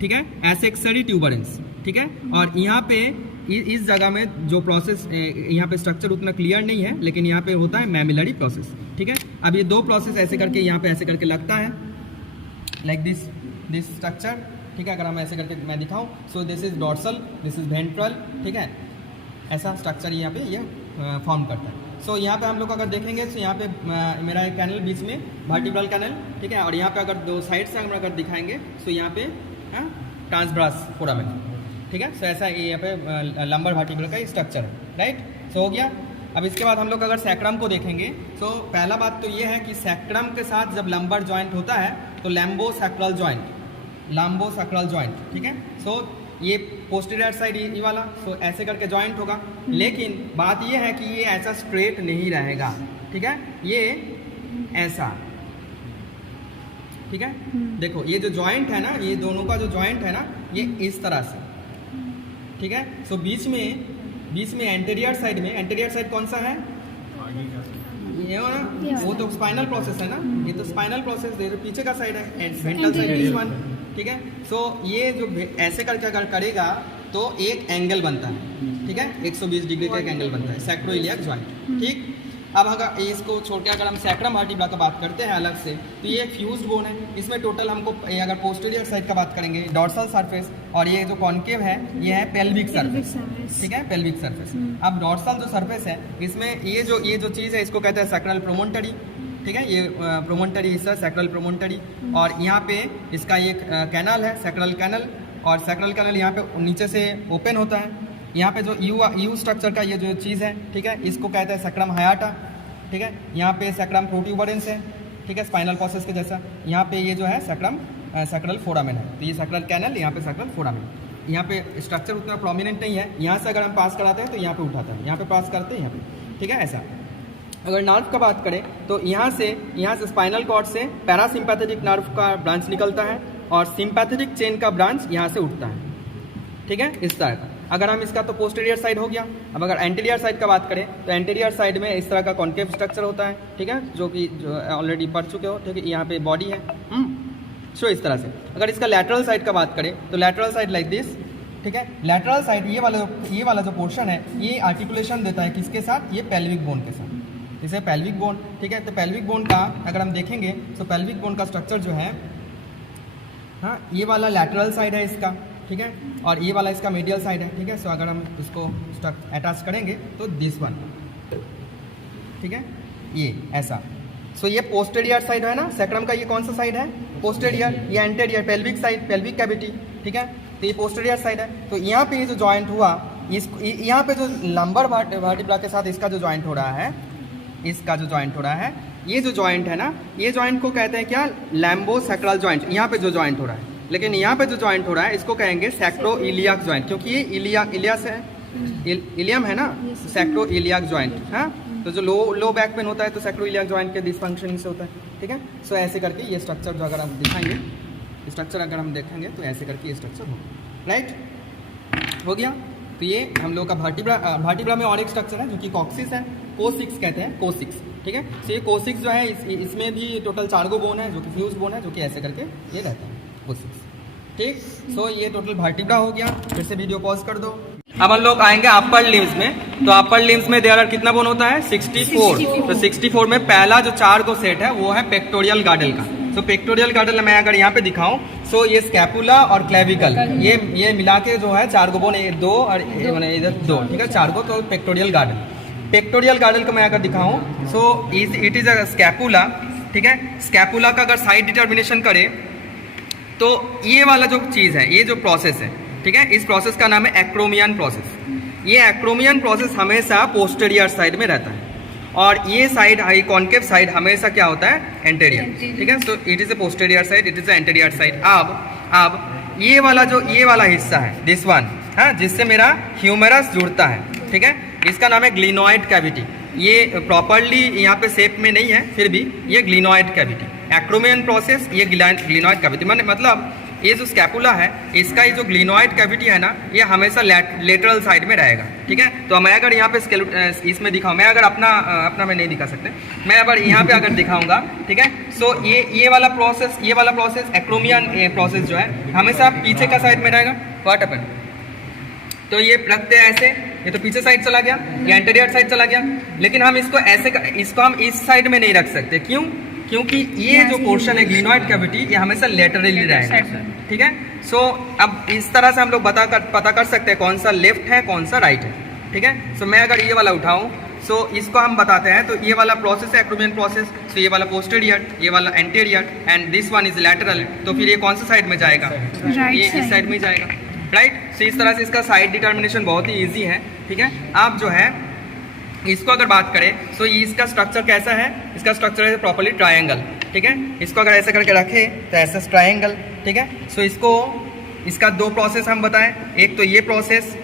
ठीक है, एसेक्सरी ट्यूबरेंस, ठीक है। और यहाँ पे इस जगह में जो प्रोसेस, यहाँ पे स्ट्रक्चर उतना क्लियर नहीं है, लेकिन यहाँ पे होता है मैमिलरी प्रोसेस, ठीक है। अब ये 2 प्रोसेस ऐसे करके यहाँ पे ऐसे करके लगता है, लाइक दिस स्ट्रक्चर, ठीक है। अगर हम ऐसे करके मैं दिखाऊँ, so this is dorsal, this is ventral, ठीक है, ऐसा स्ट्रक्चर यहाँ पे ये फॉर्म करता है। सो यहाँ पे हम लोग अगर देखेंगे तो यहाँ पे मेरा एक कैनल बीच में, वर्टिब्रल कैनल, ठीक है। और यहाँ पे अगर 2 साइड से हम अगर दिखाएंगे तो यहाँ पे ट्रांसवर्स फोरामेन, ठीक है। सो ऐसा यहाँ पे लंबर वर्टिब्रल का स्ट्रक्चर है, राइट। सो हो गया। अब इसके बाद हम लोग अगर सैक्रम को देखेंगे तो पहला बात तो ये है कि सैक्रम के साथ जब लंबर जॉइंट होता है तो लैम्बोसैक्रल जॉइंट, ठीक है। सो ये पोस्टीरियर साइड ये वाला, सो ऐसे करके जॉइंट होगा, लेकिन बात ये है कि ये ऐसा स्ट्रेट नहीं रहेगा, ठीक है, ये ऐसा, ठीक है। देखो ये जो जॉइंट है ना, ये दोनों का जो जॉइंट है ना, ये इस तरह से, ठीक है। सो बीच में एंटीरियर साइड कौन सा है? ये वो तो स्पाइनल प्रोसेस है ना, ये तो स्पाइनल प्रोसेस पीछे का साइड है, वेंट्रल साइड इज वन, ठीक है। सो ये जो ऐसे करके अगर करेगा तो एक एंगल बनता है, ठीक है, 120 डिग्री का एक एंगल बनता है, सैक्रोइलियक जॉइंट, ठीक। अब अगर इसको छोड़ के अगर हम सैक्रम वर्टिब्रा का बात करते हैं अलग से, तो ये एक फ्यूज्ड बोन है। इसमें टोटल हमको अगर पोस्टीरियर साइड का बात करेंगे डॉर्सल सरफेस, और ये जो कॉन्केव है ये है पेल्विक सरफेस, ठीक है, पेल्विक सरफेस। अब डॉर्सल जो सरफेस है इसमें ये जो चीज़ है इसको कहते हैं सैक्रल प्रोमोन्टरी, ठीक है, ये प्रोमोन्टरी हिस्सा सैक्रल प्रोमोन्टरी। और यहाँ पे इसका ये कैनल है, सैक्रल कैनल, और सैक्रल कैनल यहाँ पे नीचे से ओपन होता है। यहाँ पे जो यू स्ट्रक्चर का ये जो चीज़ है, ठीक है, इसको कहते हैं सैक्रम हायाटा, ठीक है। यहाँ पे सैक्रम प्रोट्यूबरेंस है, ठीक है, स्पाइनल प्रोसेस के जैसा। यहाँ पे ये जो है सैक्रल फोरामेन है, तो ये सैक्रल कैनल, यहाँ पे सैक्रल फोरामेन। यहाँ पे स्ट्रक्चर उतना प्रोमिनेंट नहीं है, यहाँ से अगर हम पास कराते हैं तो यहाँ पे उठाता है, यहाँ पे पास करते हैं यहाँ पे, ठीक है, ऐसा। अगर नर्व का बात करें तो यहाँ से स्पाइनल कॉर्ड से पैरासिम्पैथेटिक नर्व का ब्रांच निकलता है और सिंपैथेटिक चेन का ब्रांच यहाँ से उठता है, ठीक है, इस तरह का। अगर हम इसका तो पोस्टीरियर साइड हो गया। अब अगर एंटीरियर साइड का बात करें तो एंटीरियर साइड में इस तरह का कॉन्केव स्ट्रक्चर होता है, ठीक है, जो ऑलरेडी पढ़ चुके हो, ठीक है। यहाँ पे बॉडी है, सो इस तरह से। अगर इसका लैटरल साइड का बात करें तो लैटरल साइड लाइक दिस, ठीक है। लैटरल साइड ये वाला जो पोर्शन है ये आर्टिकुलेशन देता है किसके साथ, ये पेल्विक बोन के साथ, इसे पेल्विक बोन, ठीक है। तो पेल्विक बोन का अगर हम देखेंगे तो पेल्विक बोन का स्ट्रक्चर जो है, हाँ, ये वाला लैटरल साइड है इसका, ठीक है, और ये वाला इसका मीडियल साइड है, ठीक है। सो अगर हम इसको अटैच करेंगे तो दिस वन, ठीक है, ये ऐसा। सो ये पोस्टेरियर साइड है ना, सैक्रम का ये कौन सा साइड है, पोस्टेरियर। ये anterior pelvic side, pelvic cavity, ठीक है, तो ये पोस्टेरियर साइड है। तो यहाँ पे ये जो जॉइंट हुआ, यहाँ पे जो लंबर वर्टिब्रा के साथ इसका जो जॉइंट हो रहा है, इसका जो जॉइंट हो रहा है, ये जो जॉइंट है ना, ये जॉइंट को कहते हैं क्या, लैम्बोसैक्रल जॉइंट। यहाँ पे जो जॉइंट हो रहा है, लेकिन यहाँ पे जो जॉइंट हो रहा है इसको कहेंगे सैक्रोइलियाक जॉइंट, क्योंकि ये इलियम है ना, सैक्रोइलियाक जॉइंट। हाँ, तो जो लो बैक पेन होता है तो सैक्रोइलियाक जॉइंट के डिसफंक्शनिंग से होता है, ठीक है। सो ऐसे करके ये स्ट्रक्चर जो अगर हम दिखाएंगे, स्ट्रक्चर अगर हम देखेंगे तो ऐसे करके ये स्ट्रक्चर होगा, राइट, हो गया। तो ये हम लोग का वर्टिब्रा में और एक स्ट्रक्चर है जो कि कॉक्सिस है, कोसिक्स कहते हैं, कोसिक्स, ठीक है। तो ये कोसिक्स जो है इसमें भी टोटल 4 गो बोन है जो कि फ्यूज बोन है, जो कि ऐसे करके ये रहता है, कोसिक्स, ठीक। सो ये टोटल वर्टिब्रा हो गया। फिर से वीडियो पॉज कर दो। अब हम लोग आएंगे अपर लिम्स में। तो अपर लिम्स में देयर कितना बोन होता है, 64। तो 64 में पहला जो 4 गो सेट है वो है पेक्टोरियल गार्डल का। तो पेक्टोरियल गार्डल मैं अगर यहाँ पे दिखाऊं, सो ये स्कैपुला और क्लेविकल, ये मिला के जो है 4 गो बोन, 2 और इधर 2, ठीक है, 4 गो। तो पेक्टोरियल गार्डल को मैं अगर दिखाऊं, so it is a scapula, ठीक है। स्कैपुला का अगर साइड डिटर्मिनेशन करे तो ये वाला जो चीज़ है, ये जो प्रोसेस है, ठीक है, इस प्रोसेस का नाम है एक्रोमियन प्रोसेस। ये एक्रोमियन प्रोसेस हमेशा पोस्टेरियर साइड में रहता है और ये साइड, ये कॉन्केव साइड हमेशा क्या होता है, एंटेरियर, ठीक है। So it is a posterior side, it is a anterior side. अब ये वाला हिस्सा है, दिस वन, हाँ, जिससे मेरा ह्यूमरस जुड़ता है, ठीक है, इसका नाम है ग्लिनॉइड कैविटी। ये प्रॉपरली यहाँ पे शेप में नहीं है, फिर भी ये ग्लिनॉइड कैविटी, एक्रोमियन प्रोसेस, ये ग्लिनॉइड कैविटी। मतलब ये जो स्कैपुला है, इसका ये जो ग्लिनॉइड कैविटी है ना, ये हमेशा लेटरल साइड में रहेगा, ठीक है। तो मैं अगर यहाँ पे इसमें दिखाऊँ, मैं अगर अपना मैं नहीं दिखा सकते, मैं अगर यहाँ पे अगर दिखाऊंगा, ठीक है। सो ये वाला प्रोसेस एक्रोमियन प्रोसेस जो है हमेशा पीछे का साइड में रहेगा। व्हाट हैपेंड, तो ये रखते हैं ऐसे, ये तो पीछे साइड चला गया, ये एंटीरियर साइड चला गया, लेकिन हम इसको हम इस साइड में नहीं रख सकते। क्यों? क्योंकि ये जो पोर्शन है ग्लिनॉइड कैविटी, ये हमेशा लेटरली रहेगा, ठीक है। सो अब इस तरह से हम लोग पता कर सकते हैं कौन सा लेफ्ट है, कौन सा राइट है, ठीक है। सो मैं अगर ये वाला उठाऊं, सो इसको हम बताते हैं, तो ये वाला प्रोसेस है एक्रोमियन प्रोसेस। सो ये वाला पोस्टेरियर, ये वाला anterior, and this one is lateral. तो फिर ये कौन सा साइड में जाएगा, ये इस साइड में जाएगा, राइट। सो इस तरह से इसका साइड डिटर्मिनेशन बहुत ही ईजी है, ठीक है। आप जो है इसको अगर बात करें, सो इसका स्ट्रक्चर कैसा है, इसका स्ट्रक्चर है प्रॉपर्ली ट्रायंगल, ठीक है। इसको अगर ऐसे करके रखें तो ऐसा ट्रायंगल, ठीक है। सो इसका 2 प्रोसेस हम बताएं, एक तो ये प्रोसेस,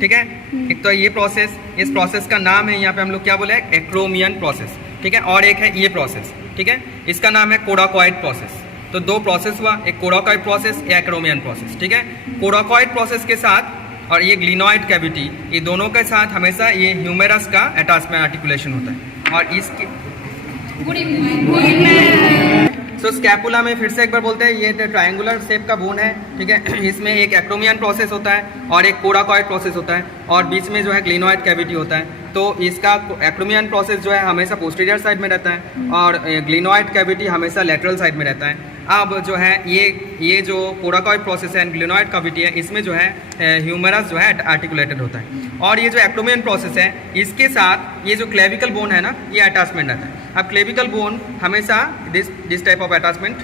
ठीक है, एक तो ये प्रोसेस, इस प्रोसेस का नाम है यहाँ पे हम लोग क्या बोले, एक्रोमियन प्रोसेस, ठीक है। और एक है ये प्रोसेस, ठीक है, इसका नाम है कोडाकॉइड प्रोसेस। तो 2 प्रोसेस हुआ, एक कोडाकॉइड प्रोसेस, एक एक्रोमियन प्रोसेस, ठीक है। कोडाकॉइड प्रोसेस के साथ और ये ग्लिनॉइड कैविटी, ये दोनों के साथ हमेशा ये ह्यूमेरस का अटैचमेंट आर्टिकुलेशन होता है। और इसके सो स्कैपुला में फिर से एक बार बोलते हैं, ये ट्रायंगुलर शेप का बोन है, ठीक है। इसमें एक एक्रोमियन प्रोसेस होता है और एक कोडाकॉइड प्रोसेस होता है और बीच में जो है ग्लिनॉइड कैविटी होता है। तो इसका एक्रोमियन प्रोसेस जो है हमेशा पोस्टीरियर साइड में रहता है और ग्लिनॉइड कैविटी हमेशा लेटरल साइड में रहता है। अब जो है ये जो कोडाकॉइड प्रोसेस है, ग्लिनॉइड कैविटी है, इसमें जो है ह्यूमरस जो है आर्टिकुलेटेड होता है। और ये जो एक्रोमियन प्रोसेस है, इसके साथ ये जो क्लेविकल बोन है ना, ये अटैचमेंट रहता है। अब क्लेविकल बोन हमेशा this type of attachment,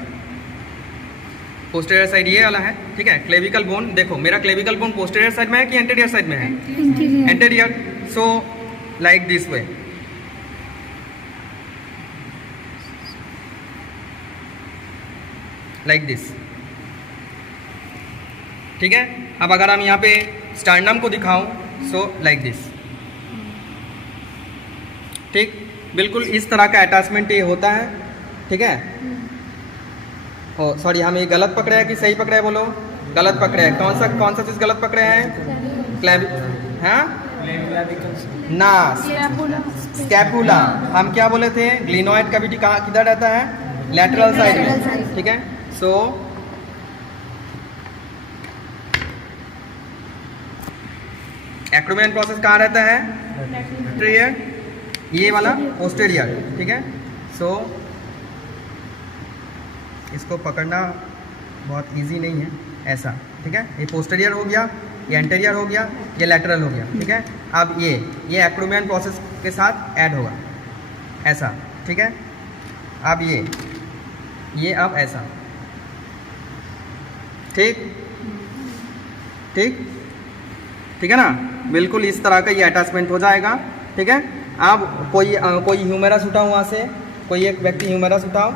posterior side ये वाला है, ठीक है। क्लेविकल बोन, देखो मेरा क्लेविकल बोन पोस्टीरियर साइड में है कि एंटीरियर साइड में है, anterior. So like this way, like this, ठीक है। अब अगर हम यहाँ पे स्टर्नम को दिखाऊं, सो लाइक दिस, ठीक। बिल्कुल इस तरह का अटैचमेंट ये होता है, ठीक है। ओ सॉरी, हम ये गलत पकड़े हैं कि सही पकड़े हैं, बोलो। गलत पकड़े हैं। कौन सा चीज़ गलत पकड़े हैं? हाँ ना, स्कैपुला। हम क्या बोले थे? ग्लिनोइड कैविटी कहाँ किधर रहता है? लैटरल साइड में, ठीक है। सो एक्रोमियन प्रोसेस कहाँ रहता है? पोस्टीरियर, ये वाला पोस्टीरियर, ठीक है। सो इसको पकड़ना बहुत इजी नहीं है, ऐसा, ठीक है। ये पोस्टीरियर हो गया, ये एंटीरियर हो गया, ये लैटरल हो गया, ठीक है। अब ये एक्रोमियन प्रोसेस के साथ ऐड होगा, ऐसा, ठीक है। अब ये अब ऐसा, ठीक ठीक ठीक है ना। बिल्कुल इस तरह का ये अटैचमेंट हो जाएगा, ठीक है। अब कोई ह्यूमेरस उठाओ वहाँ से, कोई एक व्यक्ति ह्यूमेरस उठाओ।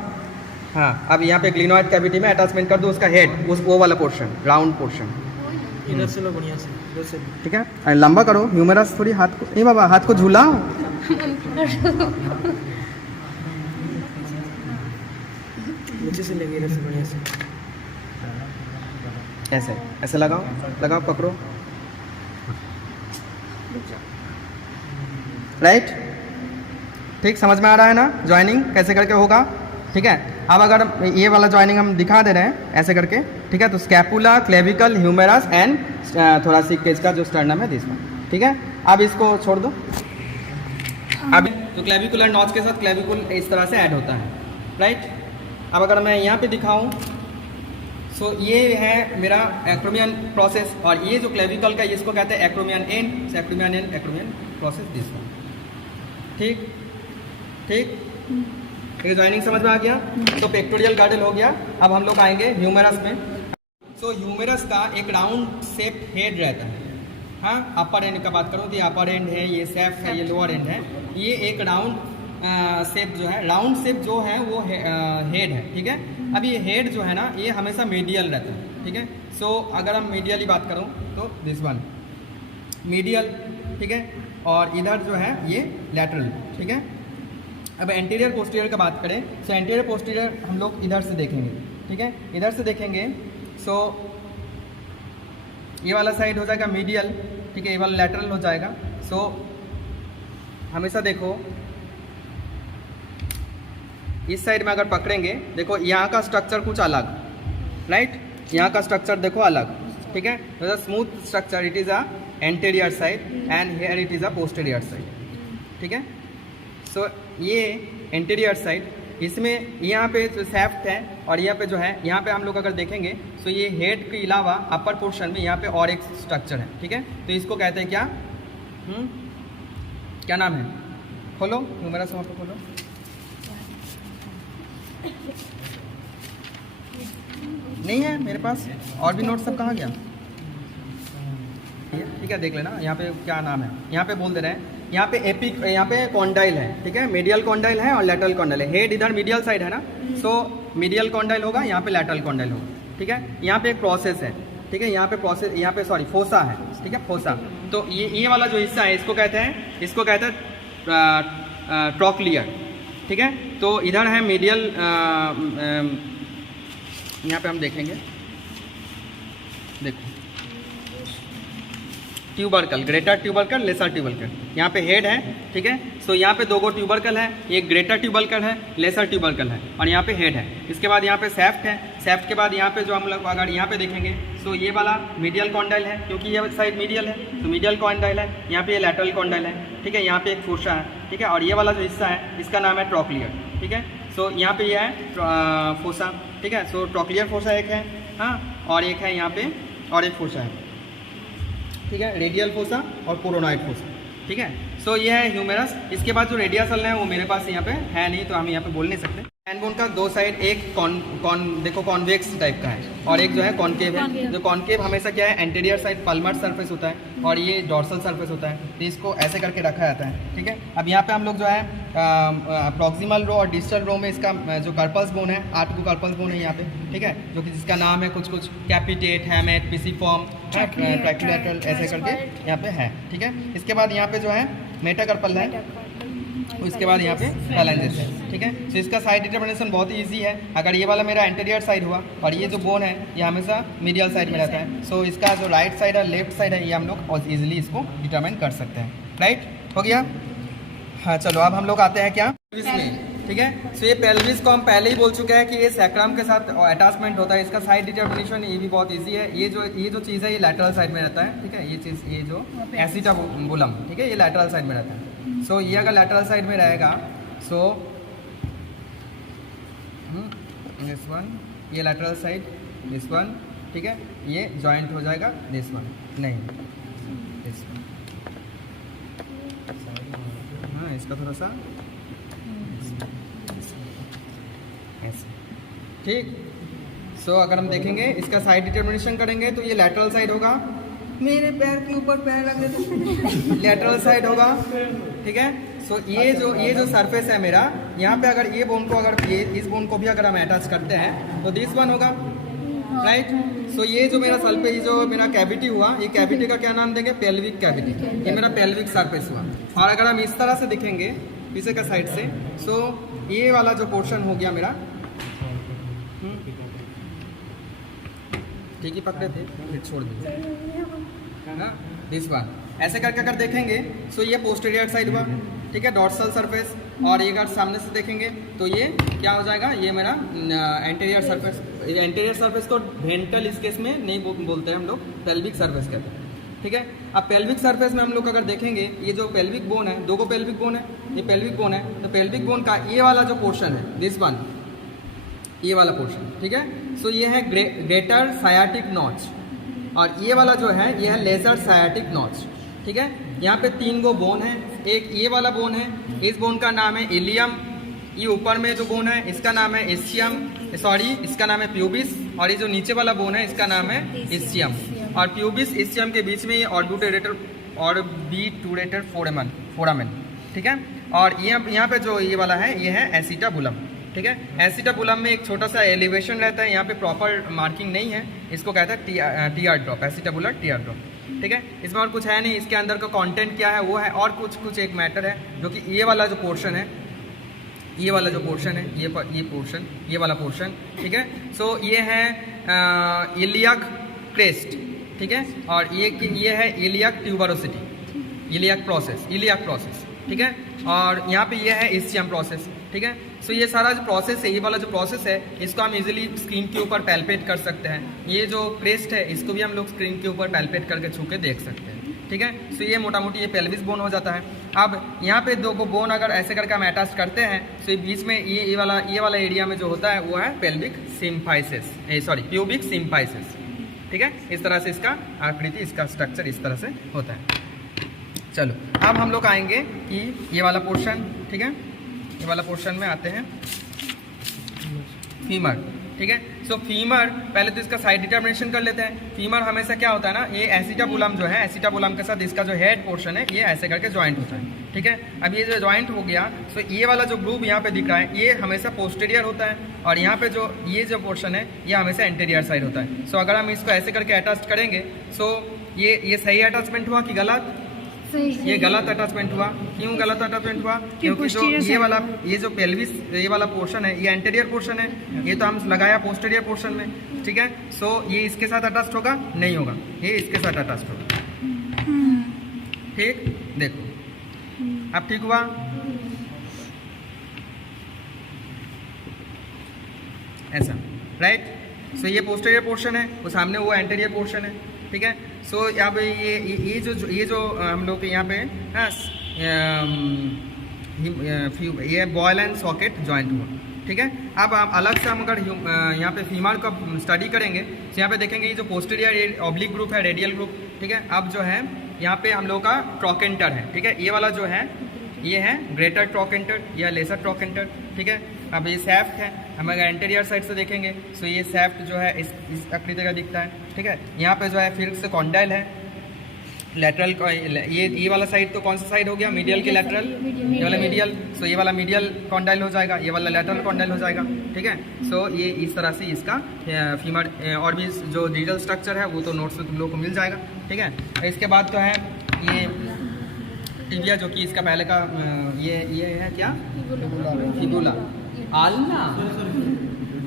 हाँ, अब यहाँ पे ग्लिनोइड कैविटी में अटैचमेंट कर दो उसका हेड, वो वाला पोर्शन, राउंड पोर्शन। इधर से लो बढ़िया से, इधर से। ठीक है, अरे लंबा करो ह्यूमेरस, थोड़ी हाथ को नहीं बाबा, हाथ को झूलाओ। नीचे से लेके इधर से बढ़िया से, ऐसे ऐसे लगाओ, पकड़ो, राइट। ठीक, समझ में आ रहा है ना ज्वाइनिंग कैसे करके होगा, ठीक है। अब अगर ये वाला ज्वाइनिंग हम दिखा दे रहे हैं ऐसे करके, ठीक है, तो scapula, clavicle, humerus and thoracic cage का जो स्टर्नम है दिस वन, ठीक है। अब इसको छोड़ दो। अब तो क्लेविकुलर नॉच के साथ क्लेविकुल इस तरह से ऐड होता है, राइट। अब अगर मैं यहाँ पे दिखाऊं, सो ये है मेरा एक्रोमियन प्रोसेस, और ये जो क्लेविकल का इसको कहते हैं acromion and, acromion process this one, ठीक ठीक। ये ज्वाइनिंग समझ में आ गया। तो पेक्टोरियल गार्डल हो गया। अब हम लोग आएंगे ह्यूमेरस में। सो ह्यूमेरस का एक राउंड शेप हेड रहता है। हाँ, अपर एंड का बात करूँ तो ये अपर एंड है, ये सेफ है, ये लोअर एंड है। ये एक राउंड शेप जो है, राउंड शेप जो है वो हेड है, ठीक है। अब ये हेड जो है ना, ये हमेशा मीडियल रहता है, ठीक है। सो अगर हम मीडियली बात करूँ तो दिस वन मीडियल, ठीक है, और इधर जो है ये लैटरल, ठीक है। अब एंटीरियर पोस्टीरियर का बात करें, सो एंटीरियर पोस्टीरियर हम लोग इधर से देखेंगे, ठीक है, इधर से देखेंगे। सो ये वाला साइड हो जाएगा मीडियल, ठीक है, ये वाला लैटरल हो जाएगा। सो हमेशा देखो इस साइड में अगर पकड़ेंगे, देखो यहाँ का स्ट्रक्चर कुछ अलग, राइट, यहाँ का स्ट्रक्चर देखो अलग, ठीक है। तो smooth structure, it is a anterior side and here it is a posterior side, ठीक है। सो ये एंटीरियर साइड, इसमें यहाँ पे जो सैफ्ट है और यहाँ पे जो है, यहाँ पे हम लोग अगर देखेंगे तो ये हेड के अलावा अपर पोर्शन में यहाँ पे और एक स्ट्रक्चर है, ठीक है। तो इसको कहते हैं क्या, क्या नाम है? खोलो ह्यूमेरस, वहाँ पे खोलो। नहीं है मेरे पास, और भी नोट सब कहाँ गया? ठीक है, देख लेना यहाँ पे क्या नाम है, यहाँ पे बोल दे रहे हैं। यहाँ पे एपिक, यहाँ पे कॉन्डाइल है, ठीक है, मीडियल कॉन्डाइल है और लैटरल कॉन्डाइल है। हेड इधर मीडियल साइड है ना, सो मीडियल कॉन्डाइल होगा, यहाँ पे लैटरल कॉन्डाइल होगा, ठीक है। यहाँ पे एक प्रोसेस है, ठीक है, यहाँ पे प्रोसेस, यहाँ पे सॉरी फोसा है, ठीक है, फोसा। तो ये वाला जो हिस्सा है इसको कहते हैं ट्रॉक्लियर, ठीक है। तो इधर है मीडियल, यहाँ पे हम देखेंगे, देखो tubercle, greater tubercle, lesser tubercle, यहाँ पे हेड है, ठीक है। सो यहाँ पे 2 ट्यूबरकल है, एक ग्रेटर ट्यूबरकल है, लेसर ट्यूबरकल है, और यहाँ पे हेड है। इसके बाद यहाँ पे सैफ्ट है, सैफ्ट के बाद यहाँ पे जो हम लोग अगर यहाँ पे देखेंगे, सो ये वाला मीडियल कॉन्डाइल है, क्योंकि ये साइड मीडियल है तो मीडियल कॉन्डाइल है। यहाँ पे ये लैटरल कॉन्डाइल है, ठीक है, यहाँ पे एक फोसा है, ठीक है, और ये वाला जो हिस्सा है इसका नाम है ट्रॉक्लियर, ठीक है। सो यहाँ पे ये है फोसा, ठीक है। सो ट्रॉक्लियर फोसा एक है, हाँ, और एक है यहाँ पे और एक फोसा है, ठीक है, रेडियल फोसा और कोरोनॉइड फोसा, ठीक है। सो ये है ह्यूमेरस। इसके बाद जो रेडियसल है वो मेरे पास यहाँ पे है नहीं, तो हम यहाँ पे बोल नहीं सकते। हैंडबोन का 2 साइड, एक देखो कॉन्वेक्स टाइप का है और एक जो है कॉन्केव है। जो कॉन्केव हमेशा क्या है, एंटीरियर साइड पल्मर सरफेस होता है और ये डॉर्सल सरफेस होता है, तो इसको ऐसे करके रखा जाता है, ठीक है। अब यहाँ पे हम लोग जो है प्रॉक्सिमल रो और डिस्टल रो में इसका जो कार्पल्स बोन है, 8 कार्पल्स बोन है यहाँ पे, ठीक है, जो कि जिसका नाम है कुछ कैपिटेट, हैमेट, पिसिफॉर्म, ट्रैक्युलेटरल, ऐसे करके यहाँ पे है, ठीक है। इसके बाद यहाँ पे जो है मेटाकार्पल है, उसके बाद यहाँ पे फैलेंजेस है, ठीक है। तो इसका साइड डिटर्मिनेशन बहुत ही ईजी है। अगर ये वाला मेरा एंटीरियर साइड हुआ और ये जो बोन है ये हमेशा मीडियल साइड में रहता है, सो इसका जो राइट साइड है लेफ्ट साइड है ये हम लोग और ईजिली इसको डिटरमाइन कर सकते हैं, राइट। हो गया। हाँ चलो अब हम लोग आते हैं क्या पेल्विस में, ठीक है। सो ये पेल्विस को हम पहले ही बोल चुके हैं कि ये सैक्रम के साथ अटैचमेंट होता है। इसका साइड डिटर्मिनेशन ये भी बहुत इजी है। ये जो चीज़ है ये लैटरल साइड में रहता है, ठीक है। ये चीज़ ये जो एसिटाबुलम, ठीक है, ये लैटरल साइड में रहता है। सो ये अगर लैटरल साइड में रहेगा सो दिस वन, ये लैटरल साइड दिस वन, ठीक है, ये जॉइंट हो जाएगा दिस वन, नहीं दिस वन, हाँ इसका थोड़ा सा ऐसे, ठीक। सो अगर हम देखेंगे इसका साइड डिटर्मिनेशन करेंगे तो ये लैटरल साइड होगा, मेरे पैर के ऊपर पैर रख देते लैटरल साइड होगा, ठीक है। सो ये जो सरफेस है मेरा यहाँ पे अगर ये बोन को अगर इस बोन को भी अगर हम अटैच करते हैं तो दिस वन होगा, राइट। सो ये जो मेरा सल्फे जो मेरा कैविटी हुआ, ये कैविटी का क्या नाम देंगे, पेल्विक कैविटी। ये मेरा पेल्विक सरफेस हुआ। और अगर हम इस तरह से देखेंगे पीछे का साइड से, सो ये वाला जो पोर्शन हो गया मेरा, ठीक ही पकड़े थे फिर छोड़ दिए ना, दिस वन। ऐसे करके अगर देखेंगे सो ये पोस्टीरियर साइड हुआ, ठीक है, डॉर्सल सरफेस। और ये अगर सामने से देखेंगे तो ये क्या हो जाएगा, ये मेरा एंटीरियर सरफेस। एंटीरियर सरफेस को वेंट्रल इस केस में नहीं बोलते हैं हम लोग, पेल्विक सरफेस कहते हैं, ठीक है। अब पेल्विक सरफेस में हम लोग अगर देखेंगे ये जो पेल्विक बोन है, दो को पेल्विक बोन है, ये पेल्विक बोन है, तो पेल्विक बोन का ये वाला जो पोर्शन है दिस वन, ये वाला पोर्शन, ठीक है। सो ये है ग्रेटर सायाटिक नॉच और ये वाला जो है ये है लेसर सायाटिक नॉच, ठीक है। यहाँ पे 3 गो बोन है, एक ये वाला बोन है, इस बोन का नाम है इलियम। ये ऊपर में जो बोन है इसका नाम है इस्चियम, सॉरी इसका नाम है प्यूबिस। और ये जो नीचे वाला बोन है इसका नाम है इस्चियम। और प्यूबिस इस्चियम के बीच में ये ऑर्बिटूरेटर फोरामेन, ठीक है। और यहाँ पे जो ये वाला है ये है एसिटाबुलम, ठीक है। एसिटाबुलम में एक छोटा सा एलिवेशन रहता है, यहाँ पे प्रॉपर मार्किंग नहीं है, इसको कहता है TR drop, acetabular TR drop, ठीक है। इसमें और कुछ है नहीं, इसके अंदर का कंटेंट क्या है वो है, और कुछ एक मैटर है जो कि ये वाला जो पोर्शन है, ये वाला जो पोर्शन है, ये पोर्शन, ये वाला पोर्शन, ठीक है। सो ये है इलियक क्रेस्ट, ठीक है। और ये है इलियक ट्यूबरोसिटी, इलियक प्रोसेस, ठीक है। और यहाँ पे ये है इस्चियम प्रोसेस, ठीक है। सो ये सारा जो प्रोसेस है, ये वाला जो प्रोसेस है, इसको हम इजीली स्क्रीन के ऊपर पैल्पेट कर सकते हैं। ये जो क्रेस्ट है इसको भी हम लोग स्क्रीन के ऊपर पैल्पेट करके छू के देख सकते हैं, ठीक है। सो ये मोटा मोटी ये पेल्विस बोन हो जाता है। अब यहाँ पे 2 को बोन अगर ऐसे करके हम अटैच करते हैं तो बीच में ये वाला एरिया में जो होता है वो है पेल्विक सिम्फाइसिस, प्यूबिक सिम्फाइसिस, ठीक है। इस तरह से इसका आकृति, इसका स्ट्रक्चर इस तरह से होता है। चलो अब हम लोग आएंगे कि ये वाला पोर्शन, ठीक है, ये वाला पोर्शन में आते हैं फीमर, ठीक है। सो फीमर पहले तो इसका साइड डिटर्मिनेशन कर लेते हैं। फीमर हमेशा क्या होता है ना, ये एसिटाबुलम जो है, एसिटाबुलम के साथ इसका जो हेड पोर्शन है ये ऐसे करके ज्वाइंट होता है, ठीक है। अब ये जो ज्वाइंट हो गया, सो ये वाला जो ग्रुप यहाँ पे दिख रहा है ये हमेशा पोस्टीरियर होता है, और यहाँ पे ये जो पोर्शन है ये हमेशा एंटीरियर साइड होता है। सो अगर हम इसको ऐसे करके अटैच करेंगे, सो ये सही अटैचमेंट हुआ कि गलत? ये गलत अटैचमेंट हुआ। क्यों गलत अटैचमेंट हुआ? क्योंकि जो ये जो पेल्विस ये वाला पोर्शन है ये एंटीरियर पोर्शन है, ये तो हम लगाया पोस्टीरियर पोर्शन में, ठीक है। सो ये इसके साथ अटैच्ड होगा? नहीं होगा, ये इसके साथ अटैच्ड होगा, ठीक। देखो अब ठीक हुआ। ऐसा, राइट। सो ये पोस्टीरियर पोर्शन है, वो सामने वो एंटीरियर पोर्शन है, ठीक है। सो यहाँ पे ये जो हम लोग यहाँ पे ये बॉयल एंड सॉकेट जॉइंट हुआ, ठीक है। अब हम अलग से हम अगर यहाँ पे फीमर का स्टडी करेंगे तो यहाँ पे देखेंगे ये जो पोस्टीरियर ऑब्लिक ग्रुप है, रेडियल ग्रुप, ठीक है। अब जो है यहाँ पे हम लोग का ट्रोकेंटर है, ठीक है। ये वाला जो है ये है ग्रेटर ट्रोकेंटर या लेसर ट्रोकेंटर, ठीक है। अब ये सैफ्ट है, हम अगर एंटीरियर साइड से देखेंगे तो ये सैफ्ट जो है इस आकृति का दिखता है, ठीक है। यहाँ पे जो है फिर से कॉन्डाइल है, लेटरल ये वाला साइड तो कौन सा साइड हो गया? मीडियल के लेटरल, ये वाला मीडियल। सो ये वाला मीडियल कॉन्डाइल हो जाएगा, ये वाला लेटरल कॉन्डाइल हो जाएगा, ठीक है। सो ये इस तरह से इसका फीमर और भी जो डिटेल स्ट्रक्चर है वो तो नोट्स में तुम लोग को मिल जाएगा, ठीक है। इसके बाद तो है टिबिया जो कि इसका पहले का ये है क्या, फिबुला। आल्ना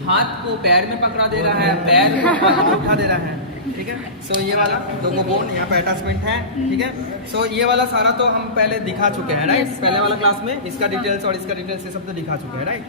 हाथ को पैर में पकड़ा दे रहा है, पैर को हाथ में उठा दे रहा है, ठीक है। सो ये वाला लोगो बोन यहाँ पे अटैचमेंट है, ठीक है। सो ये वाला सारा तो हम पहले दिखा चुके हैं, राइट। पहले वाला क्लास में इसका डिटेल्स और इसका डिटेल्स ये सब तो दिखा चुके हैं, राइट।